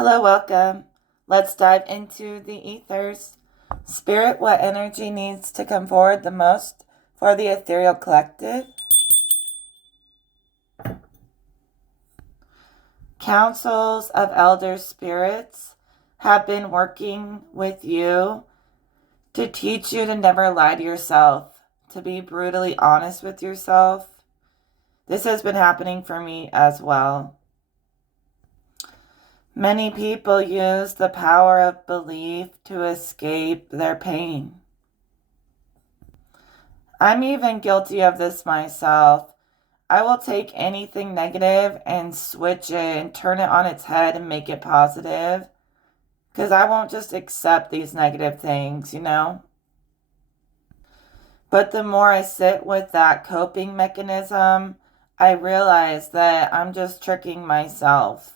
Hello, welcome. Let's dive into the ethers. Spirit, what energy needs to come forward the most for the ethereal collective? Councils of elder spirits have been working with you to teach you to never lie to yourself, to be brutally honest with yourself. This has been happening for me as well. Many people use the power of belief to escape their pain. I'm even guilty of this myself. I will take anything negative and switch it and turn it on its head and make it positive. Because I won't just accept these negative things. But the more I sit with that coping mechanism, I realize that I'm just tricking myself.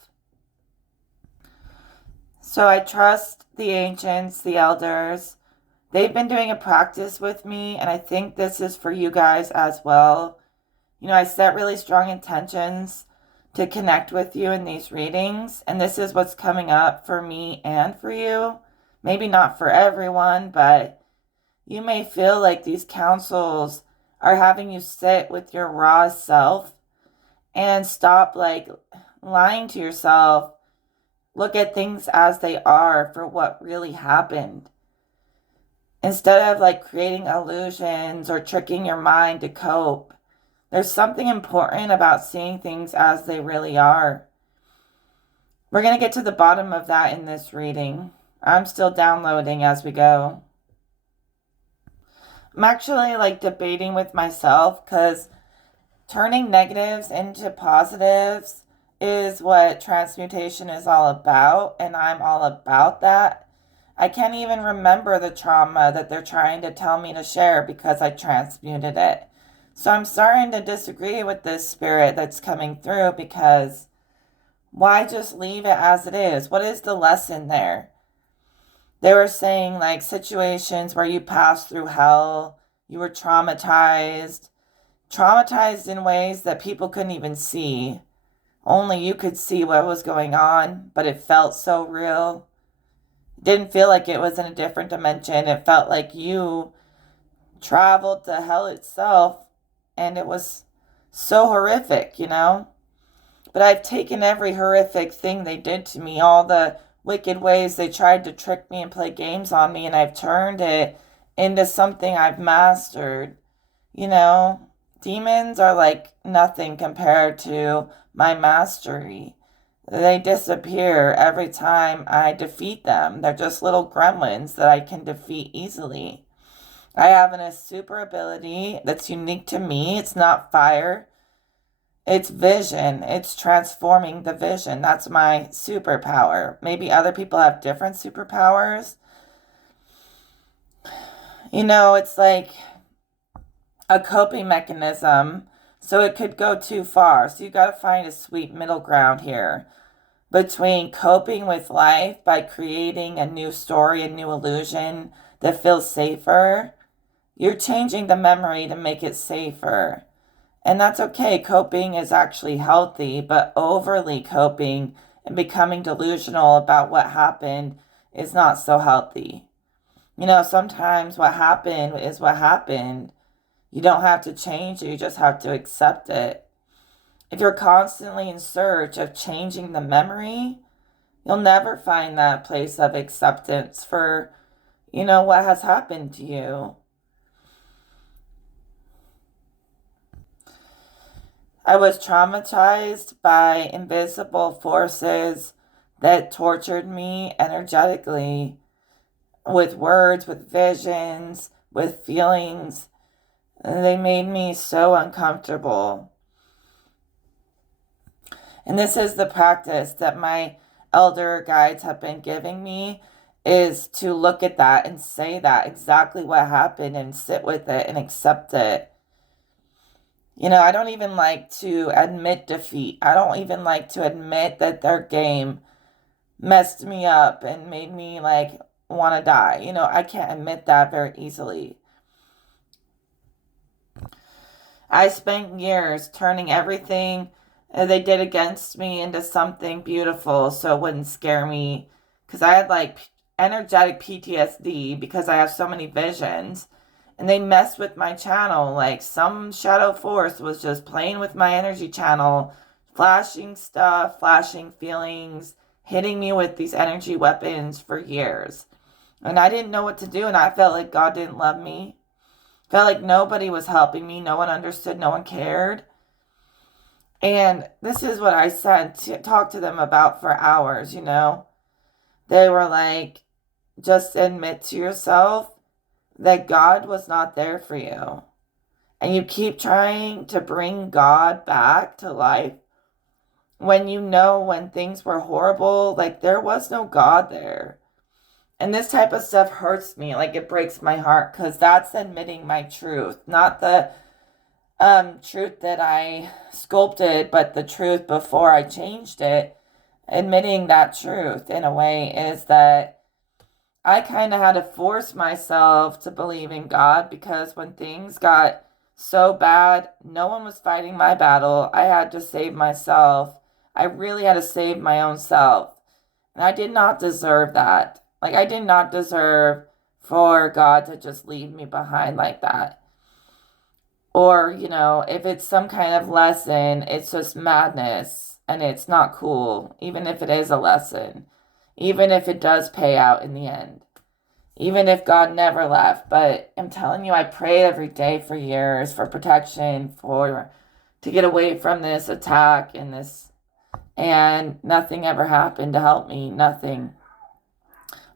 So I trust the ancients, the elders. They've been doing a practice with me, and I think this is for you guys as well. I set really strong intentions to connect with you in these readings, and this is what's coming up for me and for you. Maybe not for everyone, but you may feel like these counsels are having you sit with your raw self and stop lying to yourself. Look at things as they are for what really happened. Instead of creating illusions or tricking your mind to cope, there's something important about seeing things as they really are. We're going to get to the bottom of that in this reading. I'm still downloading as we go. I'm actually debating with myself because turning negatives into positives is what transmutation is all about, and I'm all about that. I can't even remember the trauma that they're trying to tell me to share because I transmuted it. So I'm starting to disagree with this spirit that's coming through, because why just leave it as it is? What is the lesson there? They were saying situations where you passed through hell, you were traumatized in ways that people couldn't even see. Only you could see what was going on, but it felt so real. It didn't feel like it was in a different dimension. It felt like you traveled to hell itself, and it was so horrific. But I've taken every horrific thing they did to me, all the wicked ways they tried to trick me and play games on me, and I've turned it into something I've mastered. Demons are nothing compared to my mastery. They disappear every time I defeat them. They're just little gremlins that I can defeat easily. I have a super ability that's unique to me. It's not fire. It's vision. It's transforming the vision. That's my superpower. Maybe other people have different superpowers. It's like a coping mechanism, so it could go too far. So you got to find a sweet middle ground here between coping with life by creating a new story, a new illusion that feels safer. You're changing the memory to make it safer. And that's okay. Coping is actually healthy, but overly coping and becoming delusional about what happened is not so healthy. Sometimes what happened is what happened. You don't have to change it, you just have to accept it. If you're constantly in search of changing the memory, you'll never find that place of acceptance for, what has happened to you. I was traumatized by invisible forces that tortured me energetically with words, with visions, with feelings. They made me so uncomfortable. And this is the practice that my elder guides have been giving me, is to look at that and say that exactly what happened and sit with it and accept it. I don't even like to admit defeat. I don't even like to admit that their game messed me up and made me want to die. I can't admit that very easily. I spent years turning everything they did against me into something beautiful so it wouldn't scare me. Because I had like energetic PTSD because I have so many visions. And they messed with my channel. Like some shadow force was just playing with my energy channel, flashing stuff, flashing feelings, hitting me with these energy weapons for years. And I didn't know what to do. And I felt like God didn't love me. Felt like nobody was helping me. No one understood. No one cared. And this is what I said to talk to them about for hours, They were like, just admit to yourself that God was not there for you. And you keep trying to bring God back to life when when things were horrible, like there was no God there. And this type of stuff hurts me, like it breaks my heart because that's admitting my truth, not the truth that I sculpted, but the truth before I changed it. Admitting that truth in a way is that I kind of had to force myself to believe in God because when things got so bad, no one was fighting my battle. I had to save myself. I really had to save my own self. And I did not deserve that. Like, I did not deserve for God to just leave me behind like that. Or, if it's some kind of lesson, it's just madness and it's not cool, even if it is a lesson, even if it does pay out in the end, even if God never left. But I'm telling you, I prayed every day for years for protection, to get away from this attack and nothing ever happened to help me, nothing.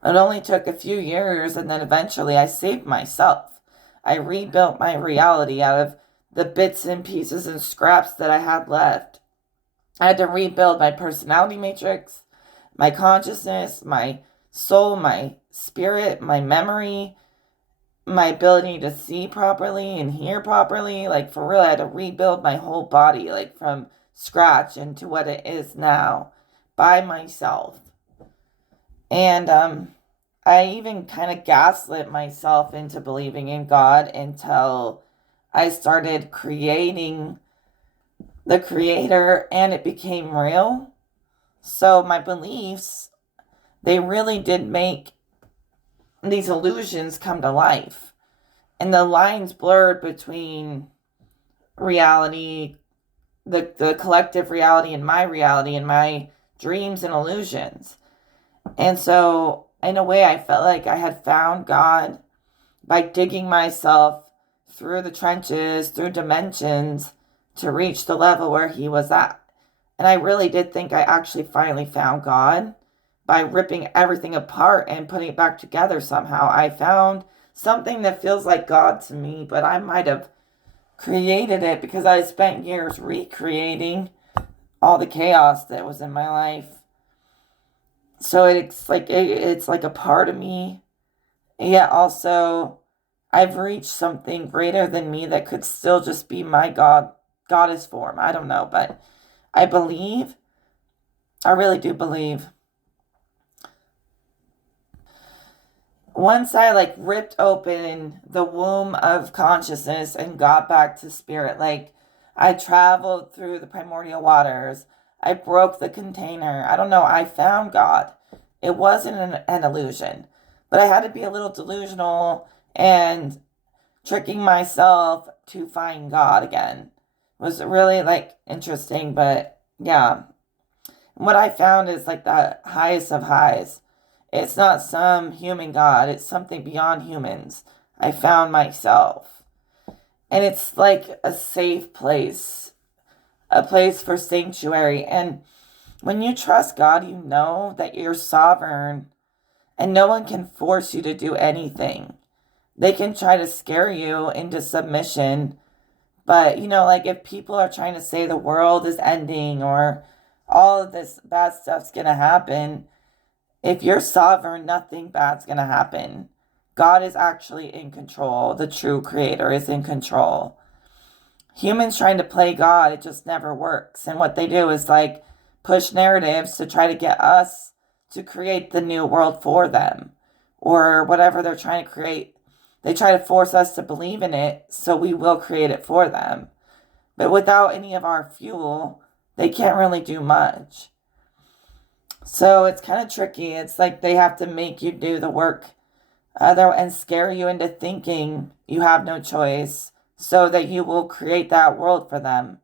It only took a few years, and then eventually I saved myself. I rebuilt my reality out of the bits and pieces and scraps that I had left. I had to rebuild my personality matrix, my consciousness, my soul, my spirit, my memory, my ability to see properly and hear properly. Like, for real, I had to rebuild my whole body, like from scratch into what it is now by myself. And I even kind of gaslit myself into believing in God until I started creating the creator and it became real. So my beliefs, they really did make these illusions come to life. And the lines blurred between reality, the collective reality and my dreams and illusions. And so, in a way, I felt like I had found God by digging myself through the trenches, through dimensions, to reach the level where he was at. And I really did think I actually finally found God by ripping everything apart and putting it back together somehow. I found something that feels like God to me, but I might have created it because I spent years recreating all the chaos that was in my life. So it's like a part of me. Yet also I've reached something greater than me that could still just be my goddess form. I don't know, but I really do believe. Once I like ripped open the womb of consciousness and got back to spirit, like I traveled through the primordial waters. I broke the container. I don't know. I found God. It wasn't an illusion, but I had to be a little delusional and tricking myself to find God again. It was really like interesting, but yeah. What I found is like the highest of highs. It's not some human God, it's something beyond humans. I found myself. And it's like a safe place, a place for sanctuary. And when you trust God, you know that you're sovereign and no one can force you to do anything. They can try to scare you into submission. But, like if people are trying to say the world is ending or all of this bad stuff's going to happen, if you're sovereign, nothing bad's going to happen. God is actually in control. The true creator is in control. Humans trying to play God, it just never works. And what they do is like push narratives to try to get us to create the new world for them or whatever they're trying to create. They try to force us to believe in it so we will create it for them. But without any of our fuel, they can't really do much. So it's kind of tricky. It's like they have to make you do the work and scare you into thinking you have no choice so that you will create that world for them.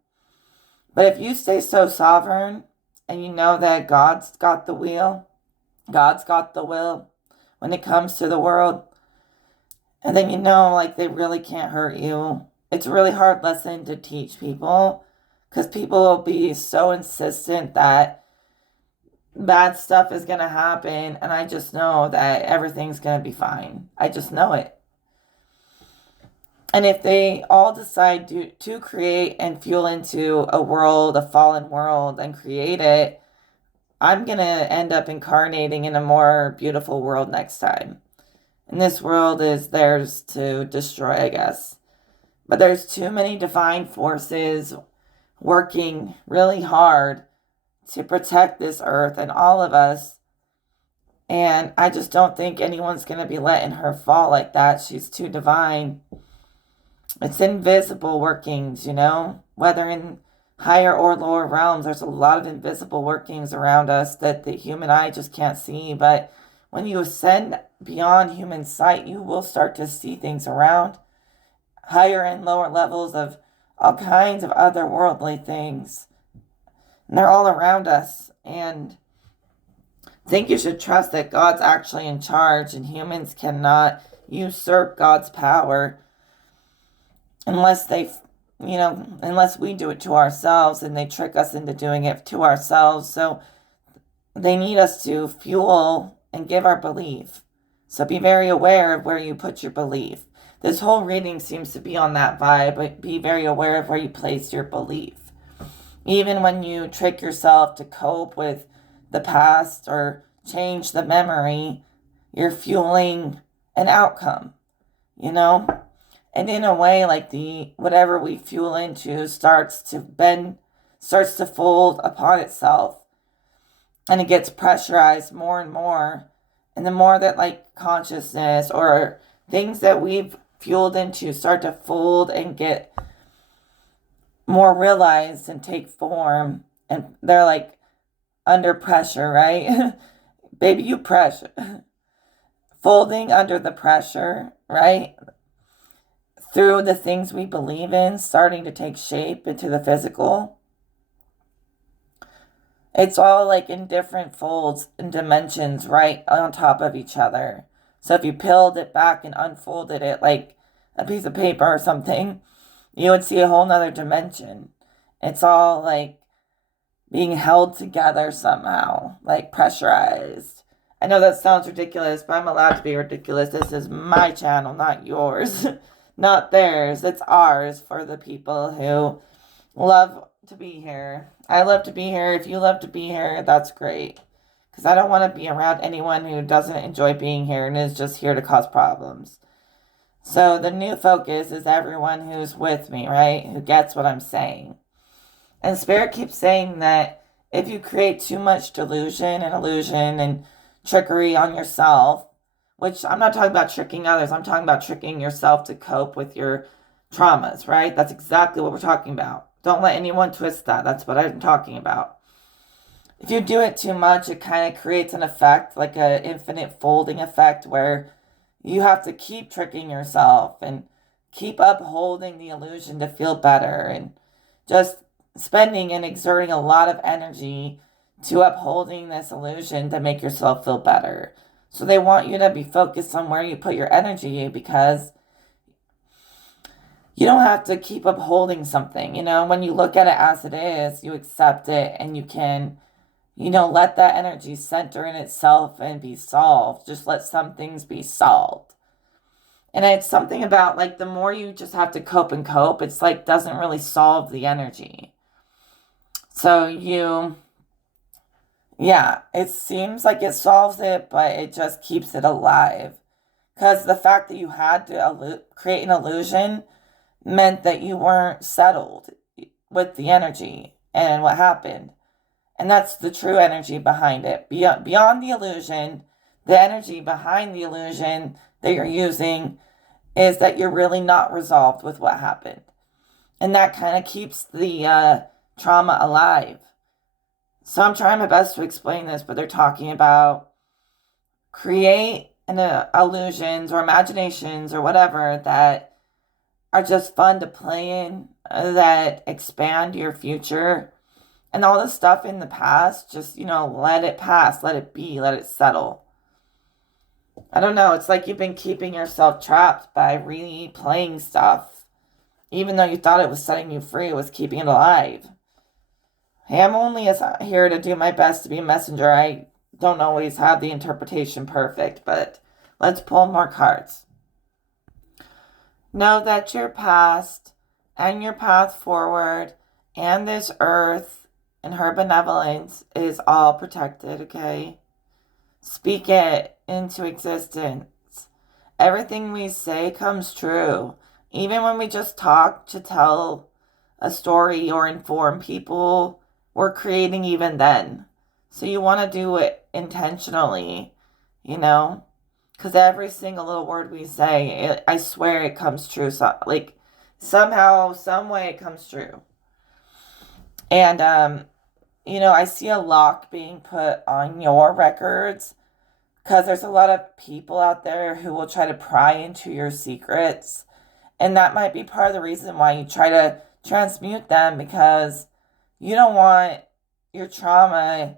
But if you stay so sovereign and you know that God's got the wheel, God's got the will when it comes to the world, and then you know, like, they really can't hurt you. It's a really hard lesson to teach people because people will be so insistent that bad stuff is going to happen. And I just know that everything's going to be fine. I just know it. And if they all decide to create and fuel into a world, a fallen world, and create it, I'm going to end up incarnating in a more beautiful world next time. And this world is theirs to destroy, I guess. But there's too many divine forces working really hard to protect this earth and all of us. And I just don't think anyone's going to be letting her fall like that. She's too divine. It's invisible workings, whether in higher or lower realms. There's a lot of invisible workings around us that the human eye just can't see. But when you ascend beyond human sight, you will start to see things around higher and lower levels of all kinds of otherworldly things. And they're all around us. And I think you should trust that God's actually in charge and humans cannot usurp God's power unless unless we do it to ourselves and they trick us into doing it to ourselves. So they need us to fuel and give our belief. So be very aware of where you put your belief. This whole reading seems to be on that vibe, but be very aware of where you place your belief. Even when you trick yourself to cope with the past or change the memory, you're fueling an outcome, And in a way, like whatever we fuel into starts to fold upon itself. And it gets pressurized more and more. And the more that consciousness or things that we've fueled into start to fold and get more realized and take form, and they're under pressure, right? Baby, you pressure. Folding under the pressure, right? Through the things we believe in, starting to take shape into the physical. It's all in different folds and dimensions right on top of each other. So if you peeled it back and unfolded it like a piece of paper or something, you would see a whole nother dimension. It's all being held together somehow, pressurized. I know that sounds ridiculous, but I'm allowed to be ridiculous. This is my channel, not yours. Not theirs. It's ours for the people who love to be here. I love to be here. If you love to be here, that's great. Because I don't want to be around anyone who doesn't enjoy being here and is just here to cause problems. So the new focus is everyone who's with me, right? Who gets what I'm saying. And Spirit keeps saying that if you create too much delusion and illusion and trickery on yourself, which I'm not talking about tricking others, I'm talking about tricking yourself to cope with your traumas, right? That's exactly what we're talking about. Don't let anyone twist that. That's what I'm talking about. If you do it too much, it kind of creates an effect, like an infinite folding effect, where you have to keep tricking yourself and keep upholding the illusion to feel better, and just spending and exerting a lot of energy to upholding this illusion to make yourself feel better. So they want you to be focused on where you put your energy, because you don't have to keep upholding something. When you look at it as it is, you accept it, and you can, let that energy center in itself and be solved. Just let some things be solved. And it's something about the more you just have to cope and cope, it's doesn't really solve the energy. So it seems like it solves it, but it just keeps it alive. Because the fact that you had to create an illusion meant that you weren't settled with the energy and what happened. And that's the true energy behind it. Beyond the illusion, the energy behind the illusion that you're using is that you're really not resolved with what happened. And that kind of keeps the trauma alive. So I'm trying my best to explain this, but they're talking about create illusions or imaginations or whatever that are just fun to play in, that expand your future. And all the stuff in the past, just, let it pass, let it be, let it settle. I don't know. It's like you've been keeping yourself trapped by replaying stuff. Even though you thought it was setting you free, it was keeping it alive. Hey, I'm only here to do my best to be a messenger. I don't always have the interpretation perfect, but let's pull more cards. Know that your past and your path forward and this earth and her benevolence is all protected, okay? Speak it into existence. Everything we say comes true. Even when we just talk to tell a story or inform people, we're creating even then. So you want to do it intentionally, because every single little word we say, I swear it comes true. So, like, somehow, some way it comes true. And, I see a lock being put on your records because there's a lot of people out there who will try to pry into your secrets. And that might be part of the reason why you try to transmute them, because you don't want your trauma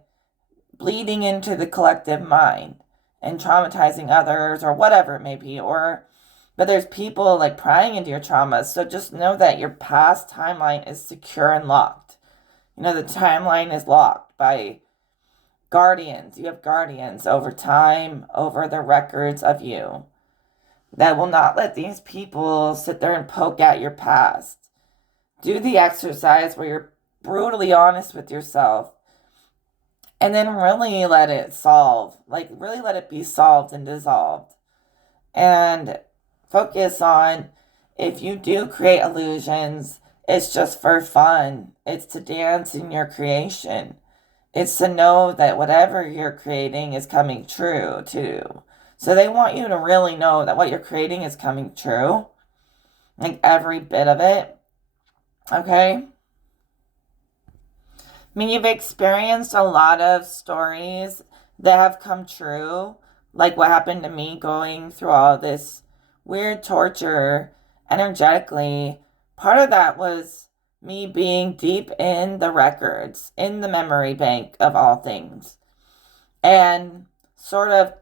bleeding into the collective mind and traumatizing others or whatever it may be. But there's people like prying into your trauma. So just know that your past timeline is secure and locked. The timeline is locked by guardians. You have guardians over time, over the records of you, that will not let these people sit there and poke at your past. Do the exercise where you're brutally honest with yourself and then really let it solve. Like, really let it be solved and dissolved. And focus on, if you do create illusions, it's just for fun. It's to dance in your creation. It's to know that whatever you're creating is coming true too. So they want you to really know that what you're creating is coming true. Like every bit of it. Okay? I mean, you've experienced a lot of stories that have come true. Like what happened to me going through all this weird torture energetically. Part of that was me being deep in the records, in the memory bank of all things. And sort of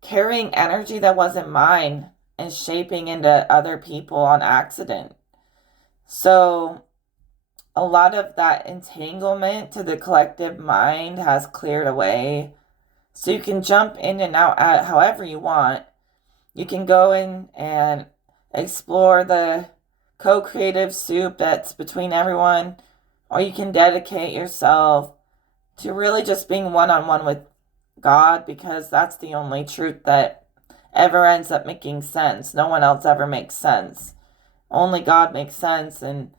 carrying energy that wasn't mine and shaping into other people on accident. So a lot of that entanglement to the collective mind has cleared away. So you can jump in and out at however you want. You can go in and explore the co-creative soup that's between everyone, or you can dedicate yourself to really just being one-on-one with God, because that's the only truth that ever ends up making sense. No one else ever makes sense. Only God makes sense and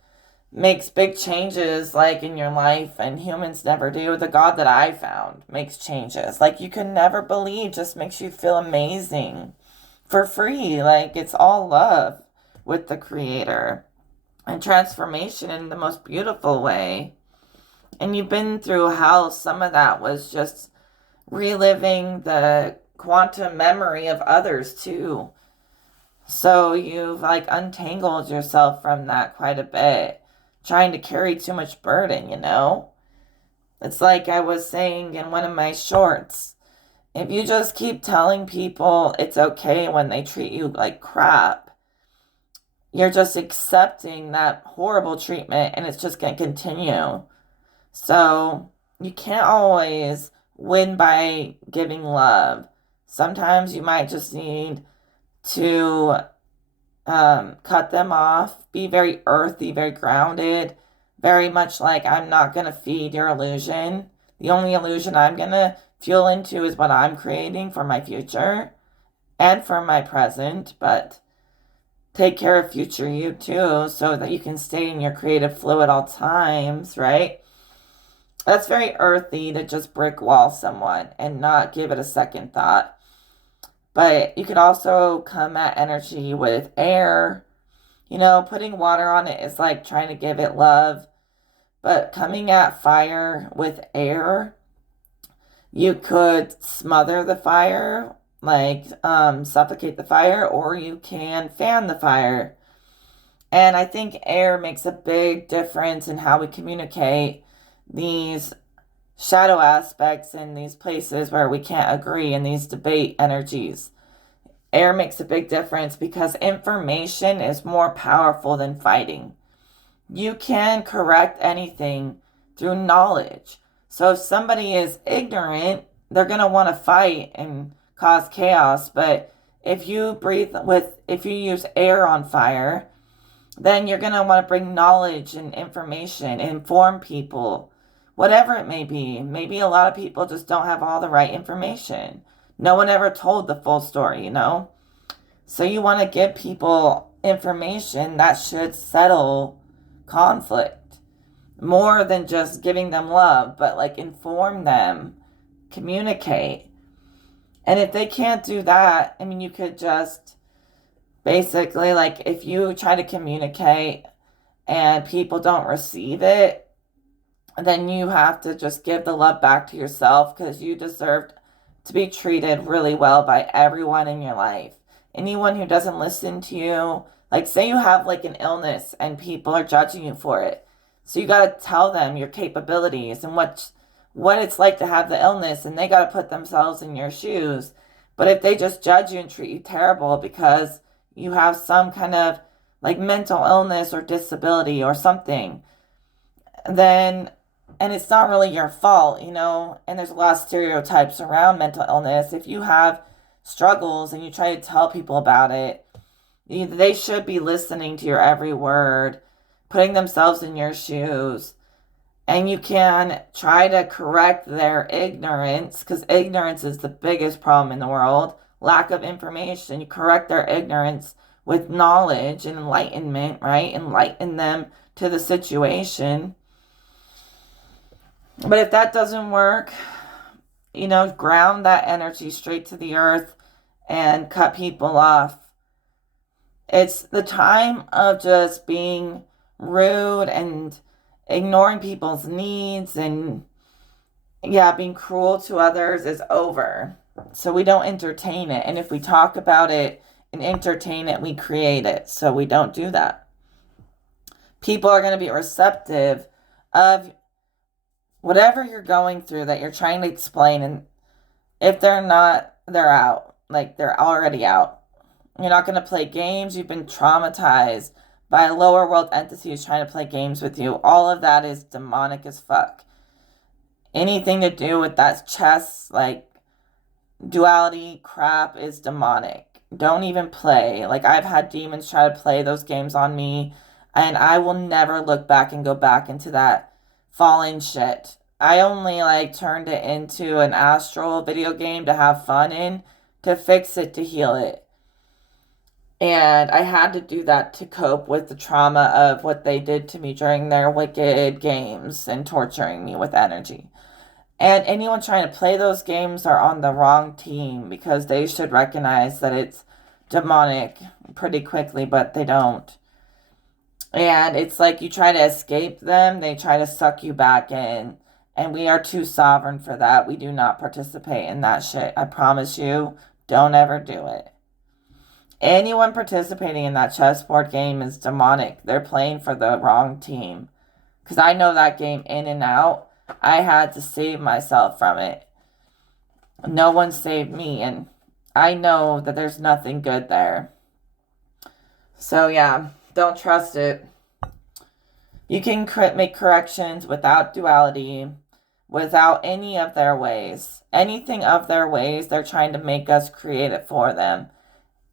makes big changes like in your life, and humans never do. The God that I found makes changes like you could never believe, just makes you feel amazing for free. Like, it's all love with the creator and transformation in the most beautiful way. And you've been through hell. Some of that was just reliving the quantum memory of others too. So you've like untangled yourself from that quite a bit, trying to carry too much burden. It's like I was saying in one of my shorts, if you just keep telling people it's okay when they treat you like crap, you're just accepting that horrible treatment and it's just going to continue. So you can't always win by giving love. Sometimes you might just need to cut them off, be very earthy, very grounded, very much like, I'm not going to feed your illusion. The only illusion I'm going to fuel into is what I'm creating for my future and for my present, but take care of future you too, so that you can stay in your creative flow at all times, right? That's very earthy, to just brick wall someone and not give it a second thought. But you could also come at energy with air. Putting water on it is like trying to give it love. But coming at fire with air, you could smother the fire, like suffocate the fire, or you can fan the fire. And I think air makes a big difference in how we communicate these shadow aspects in these places where we can't agree in these debate energies. Air makes a big difference because information is more powerful than fighting. You can correct anything through knowledge. So if somebody is ignorant, they're going to want to fight and cause chaos. But if you if you use air on fire, then you're going to want to bring knowledge and information, inform people, whatever it may be. Maybe a lot of people just don't have all the right information. No one ever told the full story, you know? So you want to give people information that should settle conflict more than just giving them love, but like inform them, communicate. And if they can't do that, I mean, you could just basically, like, if you try to communicate and people don't receive it, then you have to just give the love back to yourself because you deserve to be treated really well by everyone in your life. Anyone who doesn't listen to you, like, say you have like an illness and people are judging you for it. So you got to tell them your capabilities and what it's like to have the illness, and they got to put themselves in your shoes. But if they just judge you and treat you terrible because you have some kind of like mental illness or disability or something, then, and it's not really your fault, you know, and there's a lot of stereotypes around mental illness. If you have struggles and you try to tell people about it, they should be listening to your every word, putting themselves in your shoes. And you can try to correct their ignorance, because ignorance is the biggest problem in the world. Lack of information. You correct their ignorance with knowledge and enlightenment, right? Enlighten them to the situation. But if that doesn't work, you know, ground that energy straight to the earth and cut people off. It's the time of just being rude and ignoring people's needs and, yeah, being cruel to others is over. So we don't entertain it. And if we talk about it and entertain it, we create it. So we don't do that. People are going to be receptive of whatever you're going through that you're trying to explain. And if they're not, they're out. Like, they're already out. You're not going to play games. You've been traumatized by a lower world entity who's trying to play games with you. All of that is demonic as fuck. Anything to do with that chess, like, duality crap is demonic. Don't even play. Like, I've had demons try to play those games on me, and I will never look back and go back into that fallen shit. I only, like, turned it into an astral video game to have fun in, to fix it, to heal it. And I had to do that to cope with the trauma of what they did to me during their wicked games and torturing me with energy. And anyone trying to play those games are on the wrong team, because they should recognize that it's demonic pretty quickly, but they don't. And it's like you try to escape them, they try to suck you back in. And we are too sovereign for that. We do not participate in that shit. I promise you, don't ever do it. Anyone participating in that chessboard game is demonic. They're playing for the wrong team. Because I know that game in and out. I had to save myself from it. No one saved me, and I know that there's nothing good there. So yeah, don't trust it. You can make corrections without duality, without any of their ways. Anything of their ways, they're trying to make us create it for them.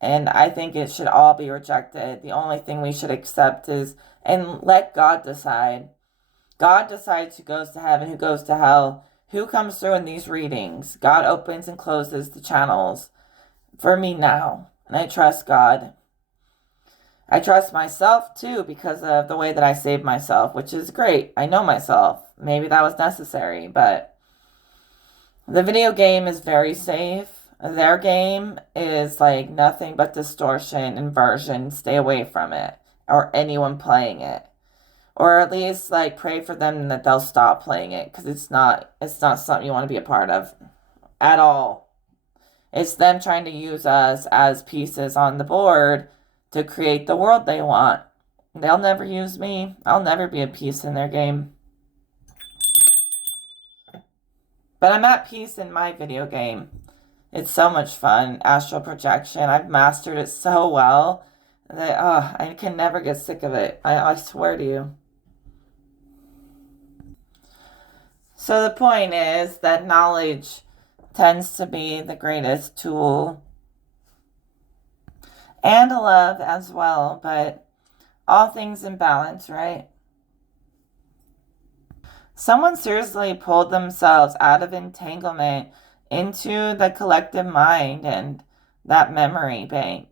And I think it should all be rejected. The only thing we should accept is, and let God decide. God decides who goes to heaven, who goes to hell, who comes through in these readings. God opens and closes the channels for me now. And I trust God. I trust myself too, because of the way that I saved myself, which is great. I know myself. Maybe that was necessary, but the video game is very safe. Their game is like nothing but distortion, inversion. Stay away from it, or anyone playing it, Or at least like pray for them that they'll stop playing it, because it's not something you want to be a part of at all. It's them trying to use us as pieces on the board to create the world they want. They'll never use me. I'll never be a piece in their game. But I'm at peace in my video game. It's so much fun. Astral projection. I've mastered it so well that I can never get sick of it. I swear to you. So the point is that knowledge tends to be the greatest tool, and love as well, but all things in balance, right? Someone seriously pulled themselves out of entanglement into the collective mind and that memory bank.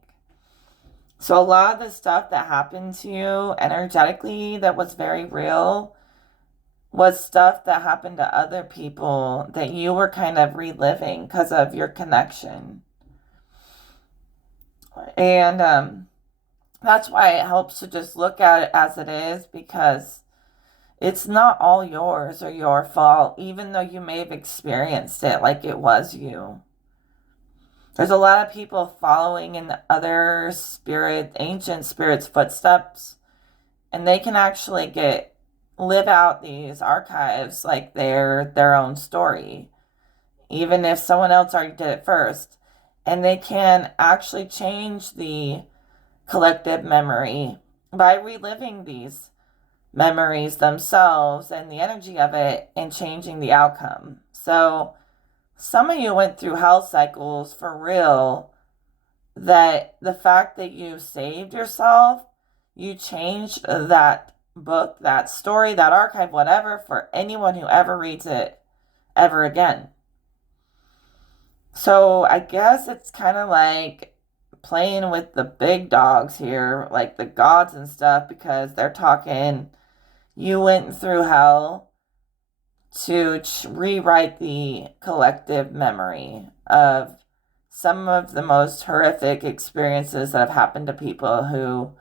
So a lot of the stuff that happened to you energetically that was very real was stuff that happened to other people that you were kind of reliving because of your connection. And that's why it helps to just look at it as it is, because it's not all yours or your fault, even though you may have experienced it like it was you. There's a lot of people following in other ancient spirits' footsteps, and they can actually live out these archives like they're their own story, even if someone else already did it first. And they can actually change the collective memory by reliving these memories themselves and the energy of it and changing the outcome. So some of you went through hell cycles for real, that the fact that you saved yourself, you changed that book, that story, that archive, whatever, for anyone who ever reads it ever again. So I guess it's kind of like playing with the big dogs here, like the gods and stuff, because they're talking, you went through hell to rewrite the collective memory of some of the most horrific experiences that have happened to people who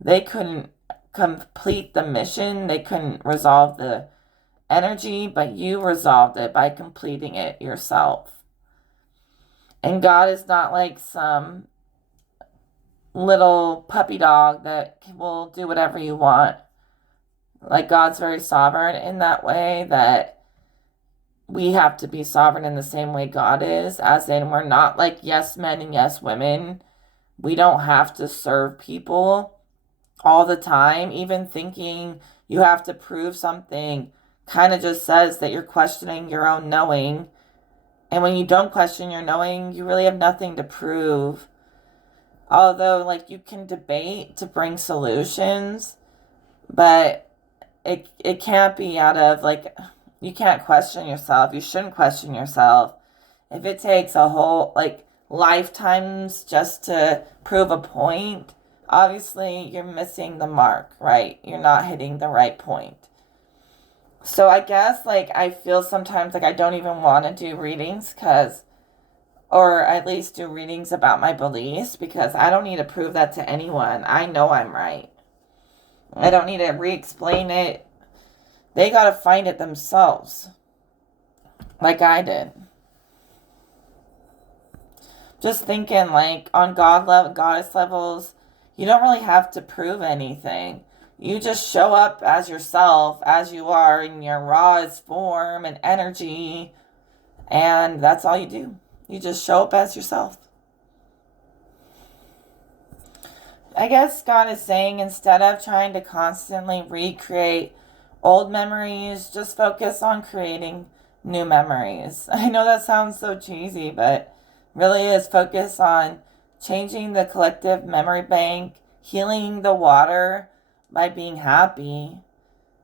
they couldn't complete the mission, they couldn't resolve the energy, but you resolved it by completing it yourself. And God is not like some little puppy dog that will do whatever you want. Like, God's very sovereign in that way, that we have to be sovereign in the same way God is, as in we're not like yes men and yes women. We don't have to serve people all the time. Even thinking you have to prove something kind of just says that you're questioning your own knowing. And when you don't question your knowing, you really have nothing to prove. Although, like, you can debate to bring solutions, but it can't be out of, like, you can't question yourself. You shouldn't question yourself. If it takes a whole, like, lifetimes just to prove a point, obviously you're missing the mark, right? You're not hitting the right point. So I guess, like, I feel sometimes like I don't even want to do readings, or at least do readings about my beliefs, because I don't need to prove that to anyone. I know I'm right. I don't need to re-explain it. They got to find it themselves, like I did. Just thinking, like, on God level, goddess levels, you don't really have to prove anything. You just show up as yourself, as you are in your rawest form and energy, and that's all you do. You just show up as yourself. I guess God is saying, instead of trying to constantly recreate old memories, just focus on creating new memories. I know that sounds so cheesy, but really is focus on changing the collective memory bank, healing the water by being happy.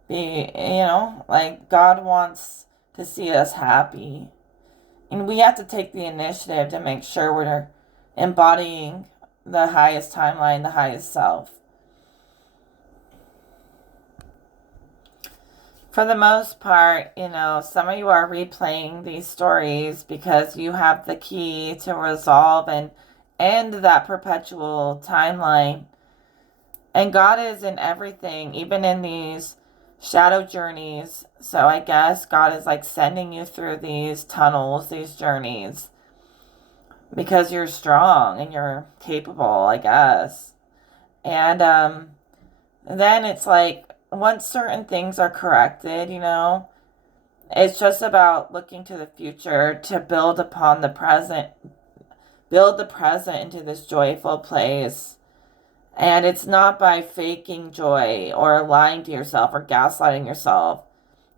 Like, God wants to see us happy. And we have to take the initiative to make sure we're embodying the highest timeline, the highest self. For the most part, some of you are replaying these stories because you have the key to resolve and end that perpetual timeline. And God is in everything, even in these shadow journeys. So I guess God is like sending you through these tunnels, these journeys, because you're strong and you're capable, I guess. And then it's like once certain things are corrected, it's just about looking to the future to build the present into this joyful place. And it's not by faking joy or lying to yourself or gaslighting yourself.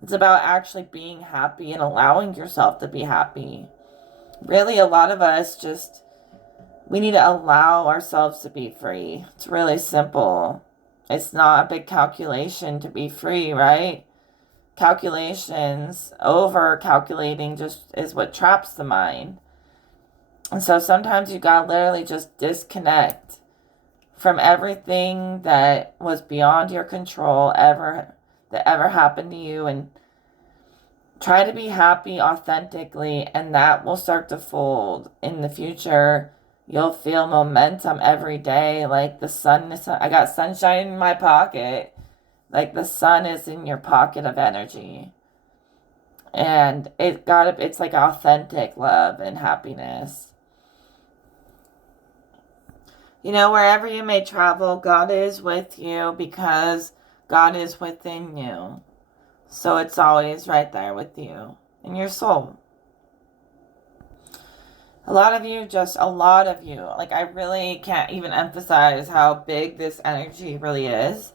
It's about actually being happy and allowing yourself to be happy. Really, a lot of us we need to allow ourselves to be free. It's really simple. It's not a big calculation to be free, right? Calculations, over calculating just is what traps the mind. And so sometimes you gotta literally just disconnect from everything that was beyond your control that ever happened to you, and try to be happy authentically, and that will start to fold in the future. You'll feel momentum every day, like I got sunshine in my pocket, like the sun is in your pocket of energy. And it's like authentic love and happiness. Wherever you may travel, God is with you because God is within you. So it's always right there with you in your soul. A lot of you, like I really can't even emphasize how big this energy really is,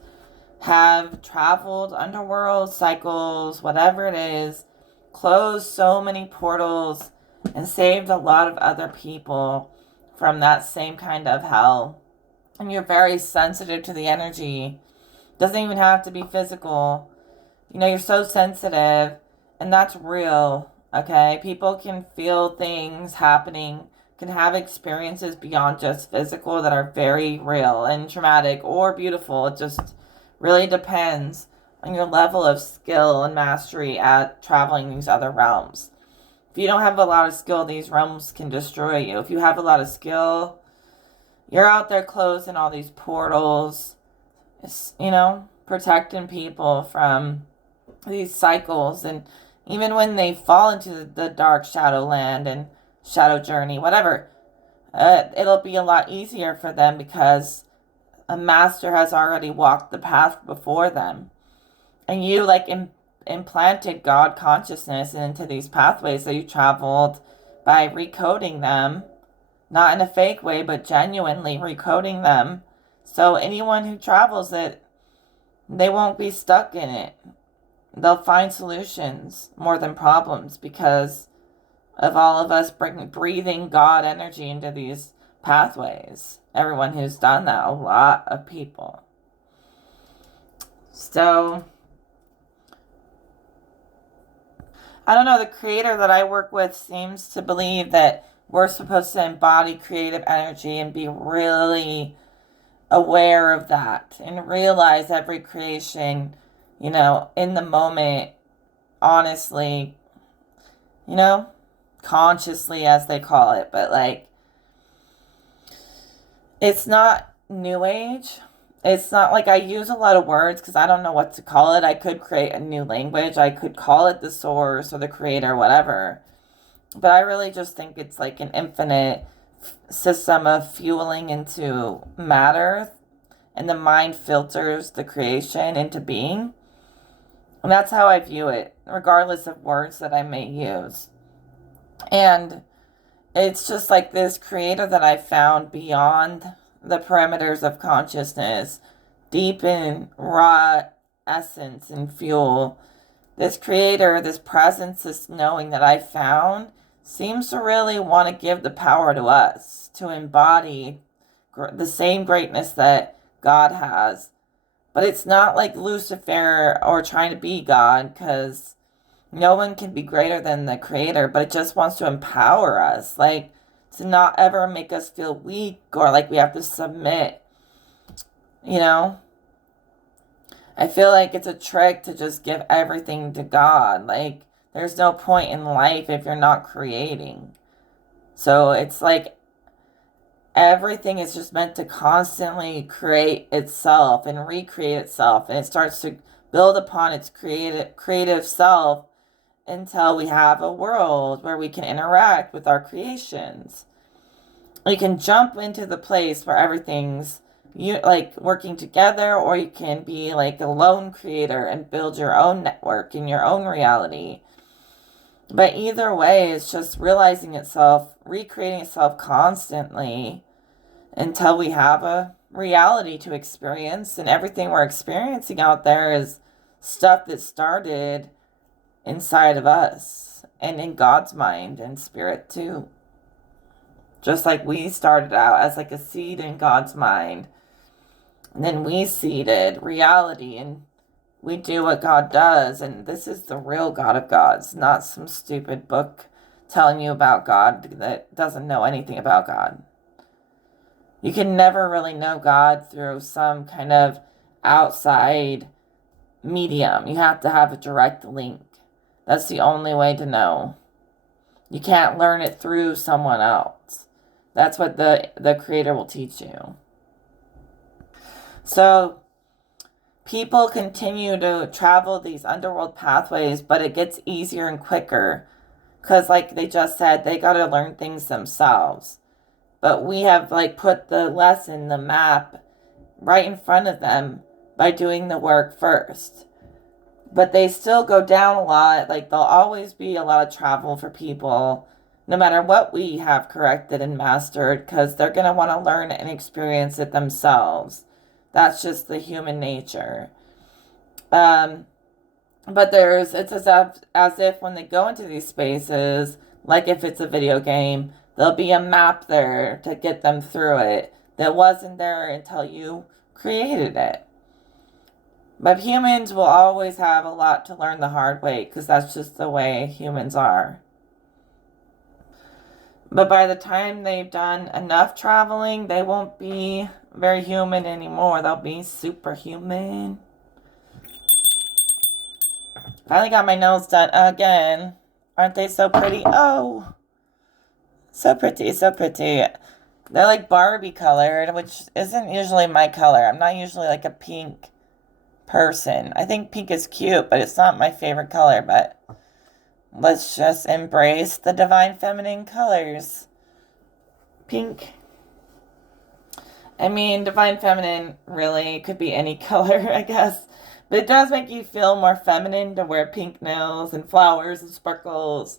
have traveled underworld cycles, whatever it is, closed so many portals, and saved a lot of other people from that same kind of hell. And you're very sensitive to the energy. Doesn't even have to be physical. You're so sensitive, and that's real, okay? People can feel things happening, can have experiences beyond just physical that are very real and traumatic or beautiful. It just really depends on your level of skill and mastery at traveling these other realms. If you don't have a lot of skill, these realms can destroy you. If you have a lot of skill, you're out there closing all these portals, protecting people from these cycles. And even when they fall into the dark shadowland and shadow journey, whatever, it'll be a lot easier for them because a master has already walked the path before them. And you implanted God consciousness into these pathways that you traveled by recoding them, not in a fake way, but genuinely recoding them. So anyone who travels it, they won't be stuck in it. They'll find solutions more than problems because of all of us breathing God energy into these pathways. Everyone who's done that, a lot of people. So, I don't know, the creator that I work with seems to believe that we're supposed to embody creative energy and be really aware of that and realize every creation, in the moment, honestly, consciously, as they call it. But it's not new age. It's not like I use a lot of words because I don't know what to call it. I could create a new language. I could call it the source or the creator, whatever. But I really just think it's like an infinite system of fueling into matter, and the mind filters the creation into being. And that's how I view it, regardless of words that I may use. And it's just like this creator that I found beyond the parameters of consciousness, deep in raw essence and fuel. This creator, this presence, this knowing that I found seems to really want to give the power to us to embody the same greatness that God has. But it's not like Lucifer or trying to be God, because no one can be greater than the creator, but it just wants to empower us, like to not ever make us feel weak or like we have to submit, I feel like it's a trick to just give everything to God. Like, there's no point in life if you're not creating. So it's like everything is just meant to constantly create itself and recreate itself, and it starts to build upon its creative self until we have a world where we can interact with our creations. You can jump into the place where everything's you like working together, or you can be like a lone creator and build your own network in your own reality. But either way, it's just realizing itself, recreating itself constantly until we have a reality to experience. And everything we're experiencing out there is stuff that started inside of us and in God's mind and spirit too. Just like we started out as like a seed in God's mind. And then we seeded reality, and we do what God does. And this is the real God of gods, not some stupid book telling you about God that doesn't know anything about God. You can never really know God through some kind of outside medium. You have to have a direct link. That's the only way to know. You can't learn it through someone else. That's what the Creator will teach you. So people continue to travel these underworld pathways, but it gets easier and quicker. Because like they just said, they got to learn things themselves. But we have like put the lesson, the map, right in front of them by doing the work first. But they still go down a lot. Like there'll always be a lot of travel for people, no matter what we have corrected and mastered, because they're going to want to learn and experience it themselves. That's just the human nature. But it's as if when they go into these spaces, like if it's a video game, there'll be a map there to get them through it that wasn't there until you created it. But humans will always have a lot to learn the hard way, because that's just the way humans are. But by the time they've done enough traveling, they won't be very human anymore. They'll be superhuman. Finally got my nails done again. Aren't they so pretty? Oh, so pretty, so pretty. They're like Barbie colored, which isn't usually my color. I'm not usually like a pink person. I think pink is cute, but it's not my favorite color. But let's just embrace the divine feminine colors. Pink. I mean, divine feminine really could be any color, I guess. But it does make you feel more feminine to wear pink nails and flowers and sparkles.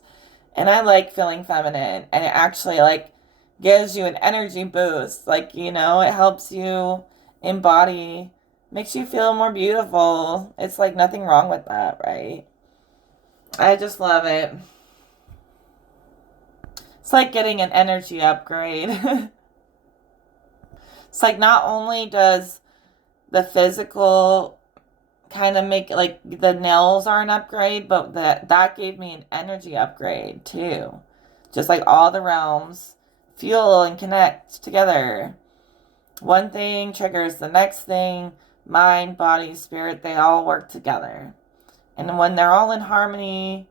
And I like feeling feminine. And it actually like gives you an energy boost. Like, you know, it helps you embody, makes you feel more beautiful. It's like nothing wrong with that, right? I just love it. It's like getting an energy upgrade. It's like not only does the physical kind of make like the nails are an upgrade, but that gave me an energy upgrade too. Just like all the realms fuel and connect together. One thing triggers the next thing. Mind, body, spirit, they all work together. And when they're all in harmony,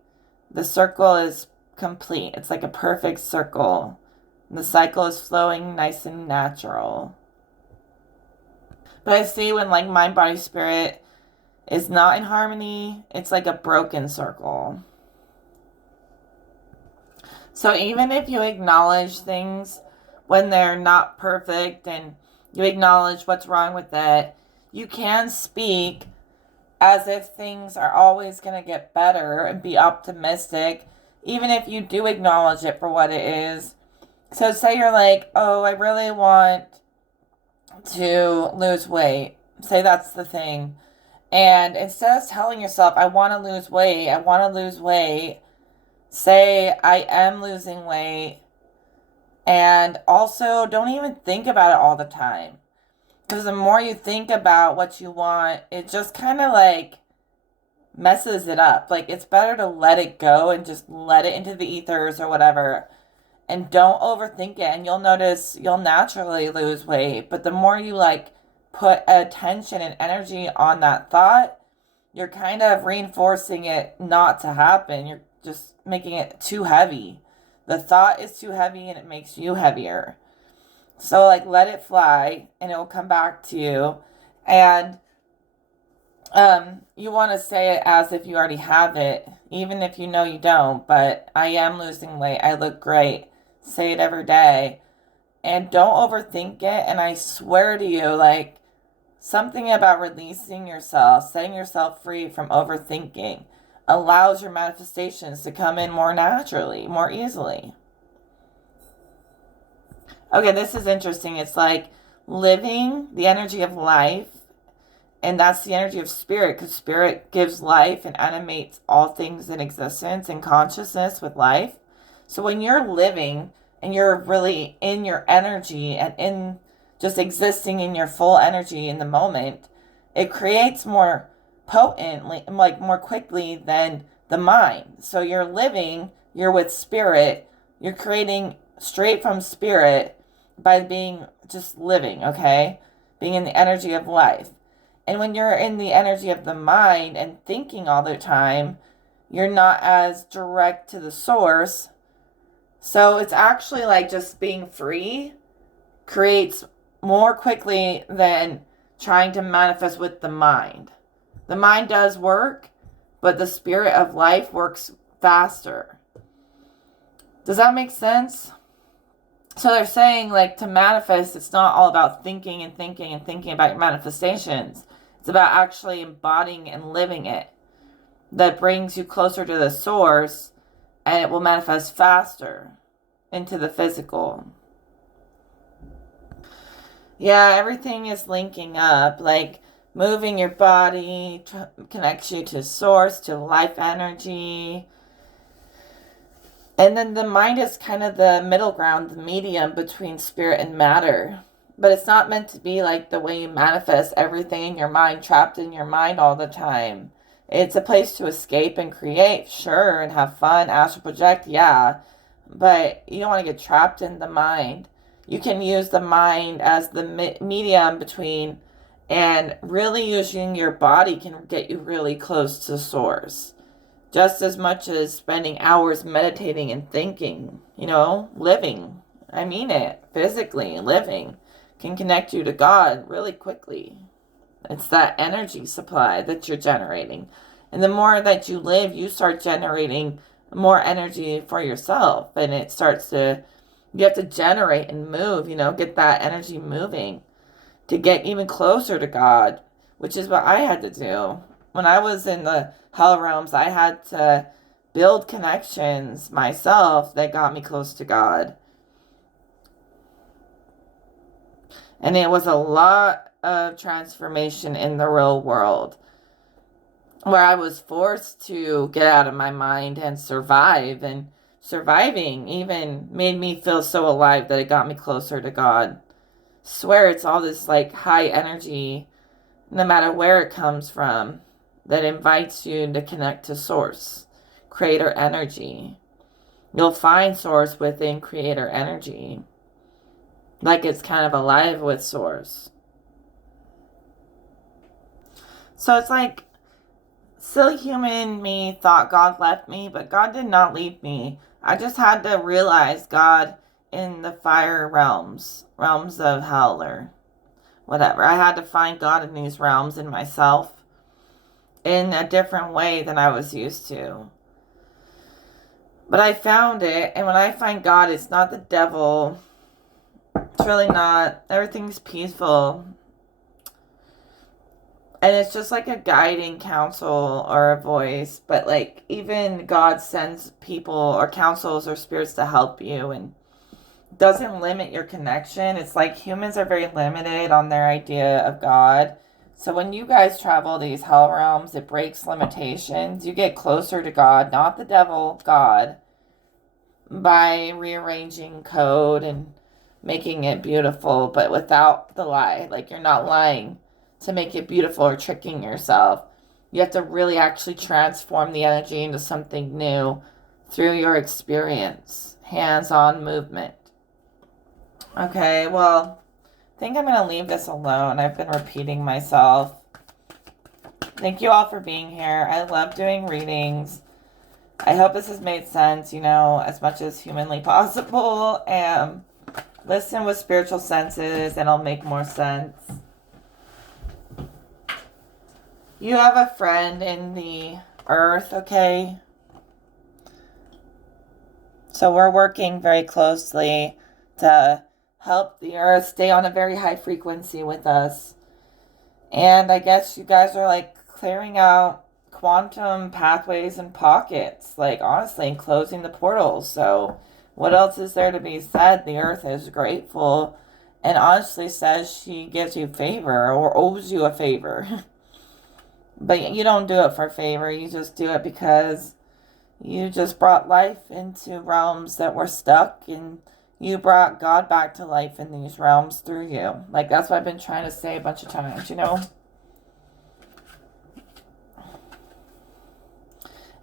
the circle is complete. It's like a perfect circle. The cycle is flowing nice and natural. But I see when like mind, body, spirit is not in harmony, it's like a broken circle. So even if you acknowledge things when they're not perfect and you acknowledge what's wrong with it, you can speak as if things are always going to get better and be optimistic, even if you do acknowledge it for what it is. So say you're like, oh, I really want to lose weight. Say that's the thing. And instead of telling yourself, I want to lose weight, I want to lose weight, say, I am losing weight. And also, don't even think about it all the time. Because the more you think about what you want, it just kind of like messes it up. Like, it's better to let it go and just let it into the ethers or whatever. And don't overthink it. And you'll notice you'll naturally lose weight. But the more you like put attention and energy on that thought, you're kind of reinforcing it not to happen. You're just making it too heavy. The thought is too heavy and it makes you heavier. So like let it fly and it will come back to you. And you want to say it as if you already have it, even if you know you don't, but I am losing weight. I look great. Say it every day. And don't overthink it. And I swear to you, like something about releasing yourself, setting yourself free from overthinking allows your manifestations to come in more naturally, more easily. Okay, this is interesting. It's like living the energy of life, and that's the energy of spirit, because spirit gives life and animates all things in existence and consciousness with life. So when you're living and you're really in your energy and in just existing in your full energy in the moment, it creates more potently, like more quickly than the mind. So you're living, you're with spirit, you're creating straight from spirit by being just living, okay? Being in the energy of life. And when you're in the energy of the mind and thinking all the time, you're not as direct to the source. So it's actually like just being free creates more quickly than trying to manifest with the mind. The mind does work, but the spirit of life works faster. Does that make sense? So they're saying like to manifest, it's not all about thinking and thinking and thinking about your manifestations. It's about actually embodying and living it. That brings you closer to the source, and it will manifest faster into the physical. Yeah, everything is linking up. Like moving your body connects you to source, to life energy. And then the mind is kind of the middle ground, the medium between spirit and matter. But it's not meant to be like the way you manifest everything in your mind, trapped in your mind all the time. It's a place to escape and create, sure, and have fun, astral project, yeah. But you don't want to get trapped in the mind. You can use the mind as the medium between, and really using your body can get you really close to source. Just as much as spending hours meditating and thinking, living. I mean it, physically living can connect you to God really quickly. It's that energy supply that you're generating. And the more that you live, you start generating more energy for yourself. And it starts to, you have to generate and move, get that energy moving to get even closer to God, which is what I had to do. When I was in the hell realms, I had to build connections myself that got me close to God. And it was a lot of transformation in the real world, where I was forced to get out of my mind and survive. And surviving even made me feel so alive that it got me closer to God. Swear it's all this like high energy, no matter where it comes from, that invites you to connect to source, creator energy. You'll find source within creator energy. Like it's kind of alive with source. So it's like silly human me thought God left me, but God did not leave me. I just had to realize God in the fire realms of hell or whatever. I had to find God in these realms in myself in a different way than I was used to. But I found it, and when I find God, it's not the devil. It's really not. Everything's peaceful. And it's just like a guiding counsel or a voice. But like even God sends people or counsels or spirits to help you and doesn't limit your connection. It's like humans are very limited on their idea of God. So when you guys travel these hell realms, it breaks limitations. You get closer to God, not the devil, God, by rearranging code and making it beautiful, but without the lie. Like you're not lying to make it beautiful or tricking yourself. You have to really actually transform the energy into something new through your experience, hands-on movement. Okay, well, I think I'm going to leave this alone. I've been repeating myself. Thank you all for being here. I love doing readings. I hope this has made sense, as much as humanly possible. And Listen with spiritual senses and it'll make more sense. You have a friend in the earth, okay? So we're working very closely to help the earth stay on a very high frequency with us. And I guess you guys are like clearing out quantum pathways and pockets, like honestly, closing the portals. So what else is there to be said? The earth is grateful and honestly says she gives you favor or owes you a favor. But you don't do it for favor. You just do it because you just brought life into realms that were stuck, and you brought God back to life in these realms through you. Like, that's what I've been trying to say a bunch of times, you know?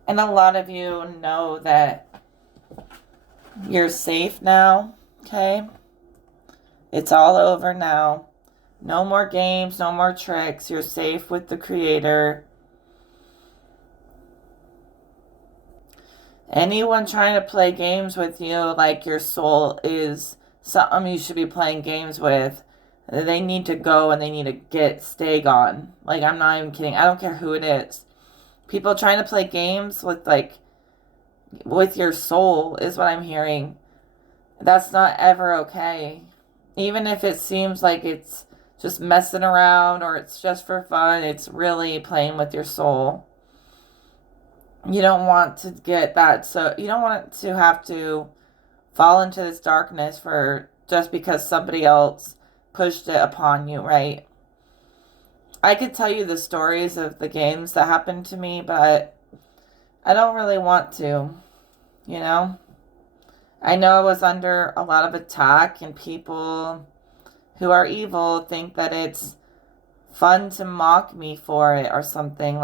And a lot of you know that you're safe now, okay? It's all over now. No more games, no more tricks. You're safe with the Creator. Anyone trying to play games with you like your soul is something you should be playing games with, they need to go and they need to stay gone. Like, I'm not even kidding. I don't care who it is. People trying to play games with your soul is what I'm hearing. That's not ever okay. Even if it seems like it's just messing around or it's just for fun, it's really playing with your soul. You don't want to get that, so you don't want to have to fall into this darkness for just because somebody else pushed it upon you, right? I could tell you the stories of the games that happened to me, but I don't really want to, you know? I know I was under a lot of attack, and people who are evil think that it's fun to mock me for it or something.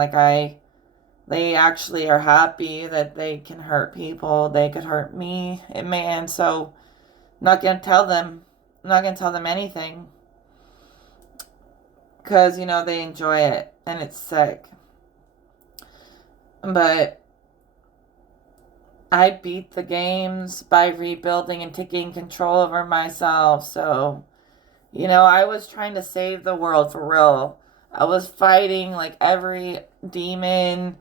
They actually are happy that they can hurt people. They could hurt me, and so I'm not gonna tell them. I'm not gonna tell them anything because they enjoy it and it's sick. But I beat the games by rebuilding and taking control over myself. So I was trying to save the world for real. I was fighting like every demon,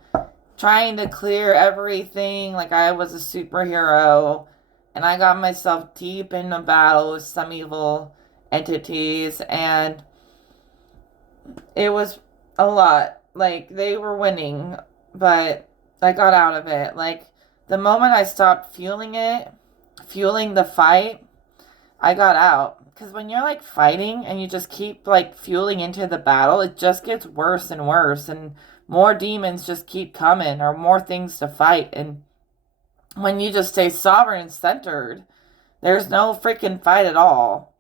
trying to clear everything like I was a superhero. And I got myself deep in a battle with some evil entities, and it was a lot. Like, they were winning, but I got out of it. Like, the moment I stopped fueling the fight, I got out. Because when you're like fighting and you just keep like fueling into the battle, it just gets worse and worse, and more demons just keep coming or more things to fight. And when you just stay sovereign and centered, there's no freaking fight at all.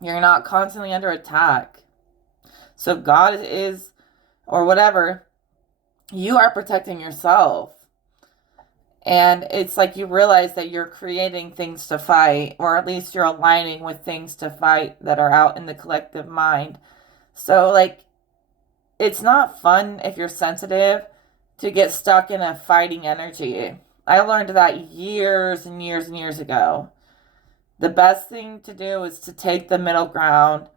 You're not constantly under attack. So God is, or whatever, you are protecting yourself. And it's like you realize that you're creating things to fight, or at least you're aligning with things to fight that are out in the collective mind. So, like, it's not fun if you're sensitive to get stuck in a fighting energy. I learned that years and years and years ago. The best thing to do is to take the middle ground,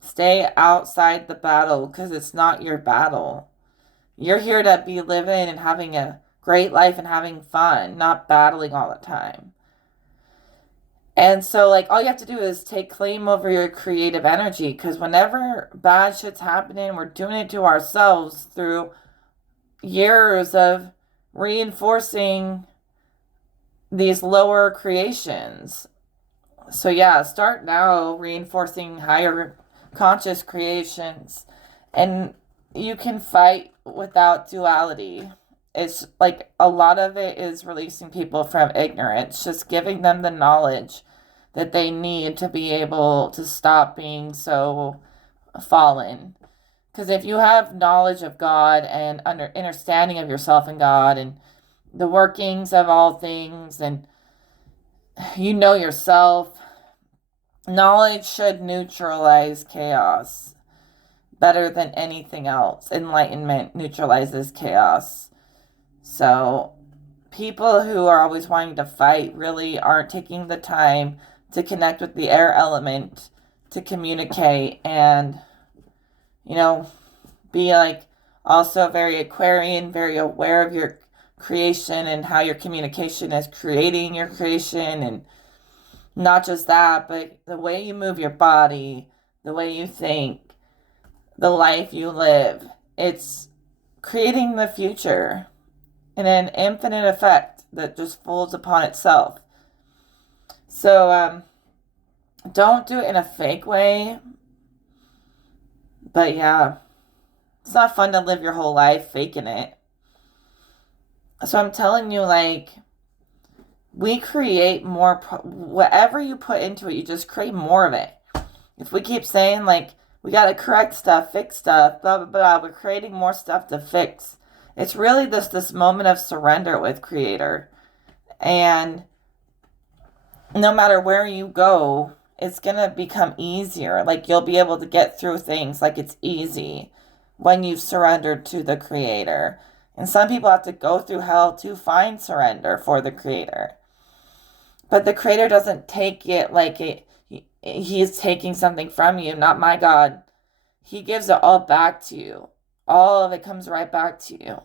stay outside the battle, because it's not your battle. You're here to be living and having a great life and having fun, not battling all the time. And so, like, all you have to do is take claim over your creative energy, because whenever bad shit's happening, we're doing it to ourselves through years of reinforcing these lower creations. So yeah, start now reinforcing higher conscious creations, and you can fight without duality. It's like a lot of it is releasing people from ignorance, just giving them the knowledge that they need to be able to stop being so fallen. Because if you have knowledge of God and understanding of yourself and God and the workings of all things, and you know yourself, knowledge should neutralize chaos better than anything else. Enlightenment neutralizes chaos. So people who are always wanting to fight really aren't taking the time to connect with the air element, to communicate, and, you know, be like also very Aquarian, very aware of your creation and how your communication is creating your creation. And not just that, but the way you move your body, the way you think, the life you live. It's creating the future in an infinite effect that just folds upon itself. So don't do it in a fake way. But yeah, it's not fun to live your whole life faking it. So I'm telling you, like, we create more, whatever you put into it, you just create more of it. If we keep saying, like, we got to correct stuff, fix stuff, blah, blah, blah, we're creating more stuff to fix. It's really this moment of surrender with Creator. And no matter where you go, it's going to become easier. Like, you'll be able to get through things like it's easy when you've surrendered to the Creator. And some people have to go through hell to find surrender for the Creator. But the Creator doesn't take it like He is taking something from you. Not my God. He gives it all back to you. All of it comes right back to you.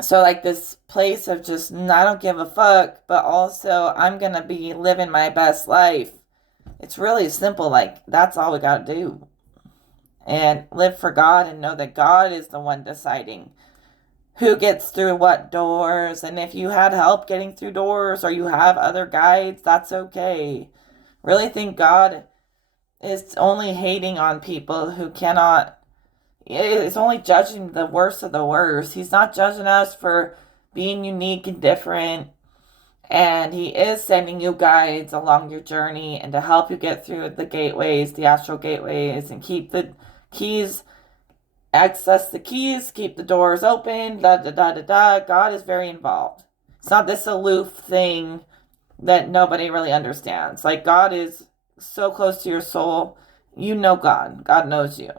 So like this place of just, I don't give a fuck, but also I'm going to be living my best life. It's really simple. Like, that's all we got to do. And live for God and know that God is the one deciding who gets through what doors. And if you had help getting through doors or you have other guides, that's okay. Really think God is only hating on people who cannot, it's only judging the worst of the worst. He's not judging us for being unique and different. And He is sending you guides along your journey and to help you get through the gateways, the astral gateways, and keep the keys, access the keys, keep the doors open, da da da da da. God is very involved. It's not this aloof thing that nobody really understands. Like, God is so close to your soul. You know God. God knows you.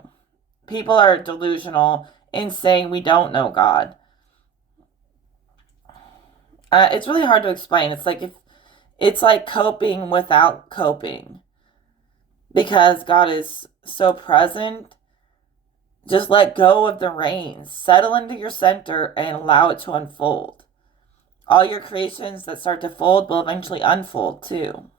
People are delusional in saying we don't know God. It's really hard to explain. It's like coping without coping, because God is so present. Just let go of the reins, settle into your center, and allow it to unfold. All your creations that start to fold will eventually unfold too.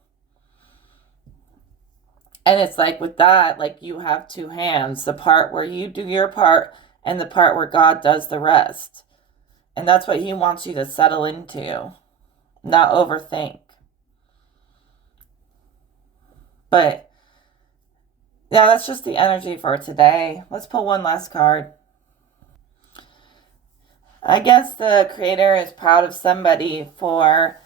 And it's like with that, like, you have two hands, the part where you do your part and the part where God does the rest. And that's what He wants you to settle into, not overthink. But yeah, that's just the energy for today. Let's pull one last card. I guess the Creator is proud of somebody for,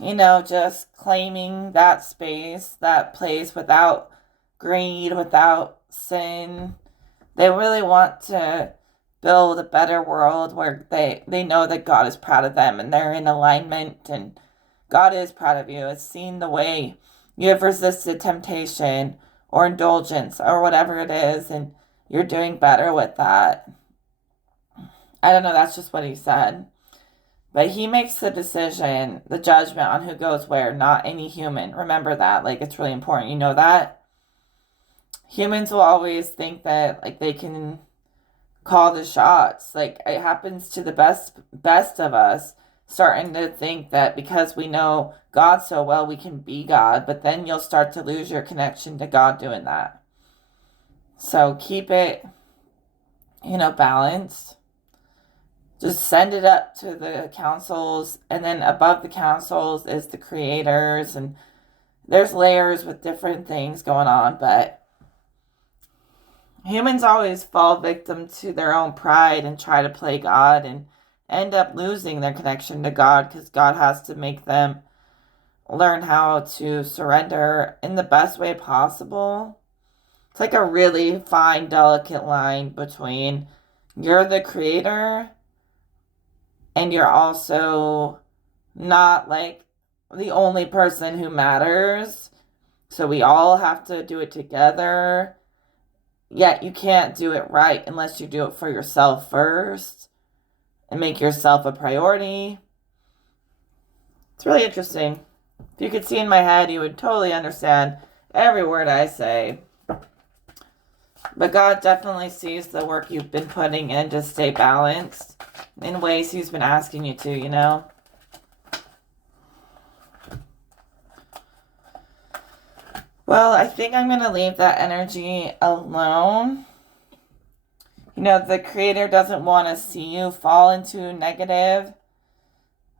just claiming that space, that place without greed, without sin. They really want to build a better world where they know that God is proud of them and they're in alignment, and God is proud of you. It's seen the way you have resisted temptation or indulgence or whatever it is, and you're doing better with that. I don't know, that's just what He said. But He makes the decision, the judgment on who goes where, not any human. Remember that. Like, it's really important. You know that? Humans will always think that, like, they can call the shots. Like, it happens to the best of us, starting to think that because we know God so well, we can be God. But then you'll start to lose your connection to God doing that. So keep it, balanced. Just send it up to the councils, and then above the councils is the creators, and there's layers with different things going on, but humans always fall victim to their own pride and try to play God and end up losing their connection to God, because God has to make them learn how to surrender in the best way possible. It's like a really fine, delicate line between you're the creator and you're also not like the only person who matters. So we all have to do it together. Yet you can't do it right unless you do it for yourself first and make yourself a priority. It's really interesting. If you could see in my head, you would totally understand every word I say. But God definitely sees the work you've been putting in to stay balanced in ways He's been asking you to, you know? Well, I think I'm going to leave that energy alone. You know, the Creator doesn't want to see you fall into negative.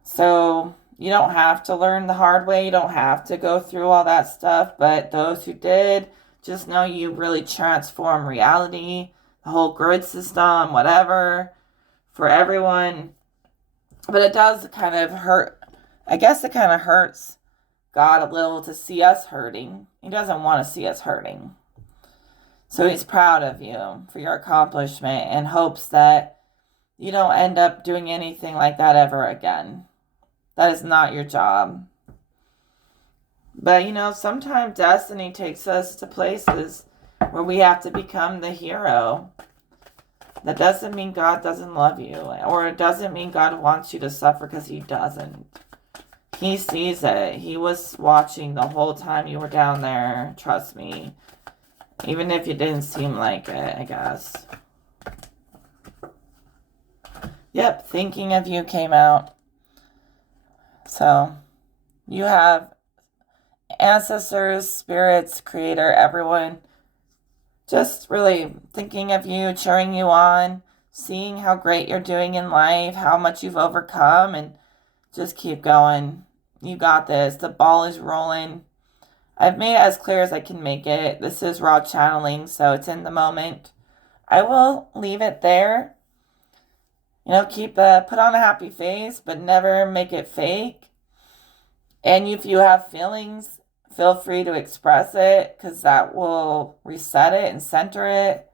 So you don't have to learn the hard way. You don't have to go through all that stuff. But those who did, just know you really transform reality, the whole grid system, whatever, for everyone. But it does kind of hurt. I guess it kind of hurts God a little to see us hurting. He doesn't want to see us hurting. So He's proud of you for your accomplishment and hopes that you don't end up doing anything like that ever again. That is not your job. But, you know, sometimes destiny takes us to places where we have to become the hero. That doesn't mean God doesn't love you, or it doesn't mean God wants you to suffer, because He doesn't. He sees it. He was watching the whole time you were down there. Trust me. Even if you didn't seem like it, I guess. Yep, thinking of you came out. So, you have ancestors, spirits, Creator, everyone just really thinking of you, cheering you on, seeing how great you're doing in life, how much you've overcome, and just keep going. You got this. The ball is rolling. I've made it as clear as I can make it. This is raw channeling, so it's in the moment. I will leave it there. You know, put on a happy face, but never make it fake. And if you have feelings, feel free to express it, because that will reset it and center it.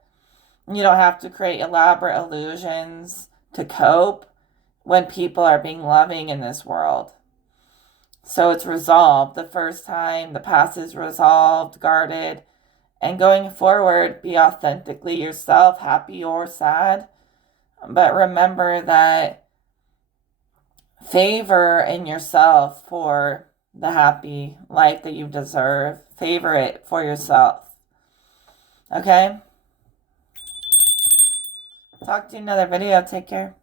You don't have to create elaborate illusions to cope when people are being loving in this world. So it's resolved the first time. The past is resolved, guarded. And going forward, be authentically yourself, happy or sad. But remember that favor in yourself for the happy life that you deserve. Favor it for yourself. Okay? Talk to you in another video. Take care.